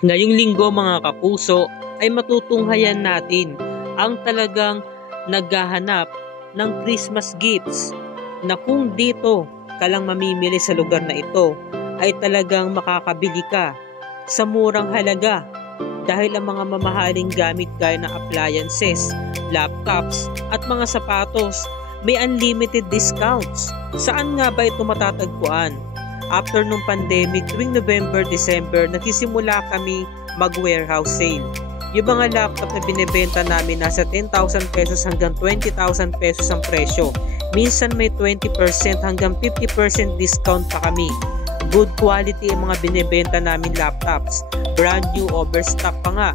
Ngayong linggo mga kapuso ay matutunghayan natin ang talagang naghahanap ng Christmas gifts na kung dito ka lang mamimili sa lugar na ito ay talagang makakabili ka sa murang halaga dahil ang mga mamahaling gamit gaya ng appliances, laptops at mga sapatos may unlimited discounts. Saan nga ba ito matatagpuan? After nung pandemic, tuwing November, December, nagsisimula kami mag-warehouse sale. Yung mga laptop na binibenta namin nasa 10,000 pesos hanggang 20,000 pesos ang presyo. Minsan may 20% hanggang 50% discount pa kami. Good quality ang mga binibenta namin laptops. Brand new, overstock pa nga.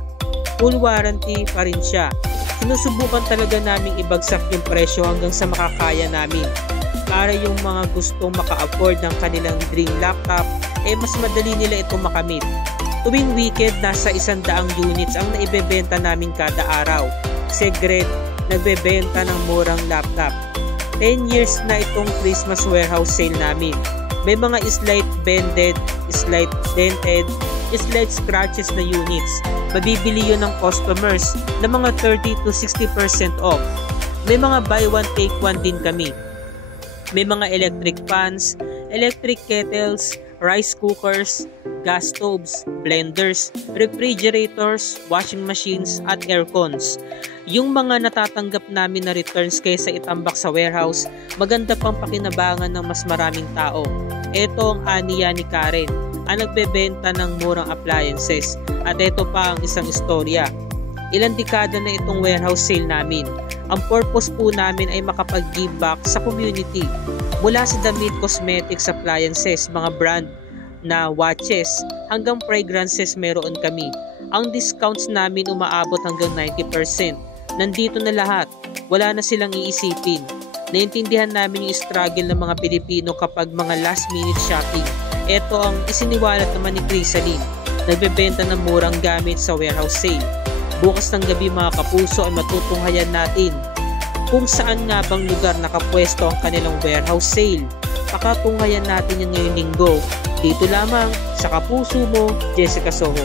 Full warranty pa rin siya. Sinusubukan talaga namin ibagsak yung presyo hanggang sa makakaya namin. Para yung mga gustong maka-afford ng kanilang dream laptop, mas madali nila ito makamit. Tuwing weekend, nasa 100 units ang naibebenta namin kada araw. Segret, nagbebenta ng murang laptop. 10 years na itong Christmas warehouse sale namin. May mga slight bended, slight dented, slight scratches na units. Mabibili yun ng customers na mga 30 to 60% off. May mga buy one take one din kami. May mga electric fans, electric kettles, rice cookers, gas stoves, blenders, refrigerators, washing machines, at aircons. Yung mga natatanggap namin na returns kaysa itambak sa warehouse, maganda pang pakinabangan ng mas maraming tao. Ito ang aniya ni Karen, ang nagbebenta ng murang appliances. At ito pa ang isang istorya. Ilang dekada na itong warehouse sale namin. Ang purpose po namin ay makapag-give back sa community. Mula sa damit, cosmetics, appliances, mga brand na watches, hanggang fragrances meron kami. Ang discounts namin umaabot hanggang 90%. Nandito na lahat. Wala na silang iisipin. Naintindihan namin yung struggle ng mga Pilipino kapag mga last minute shopping. Ito ang isiniwalat naman ni Crisaline. Nagbebenta ng murang gamit sa warehouse sale. Bukas ng gabi mga kapuso ay matutunghayan natin kung saan nga bang lugar nakapwesto ang kanilang warehouse sale. Pakatunghayan natin yan ngayong linggo. Dito lamang sa Kapuso Mo, Jessica Soho.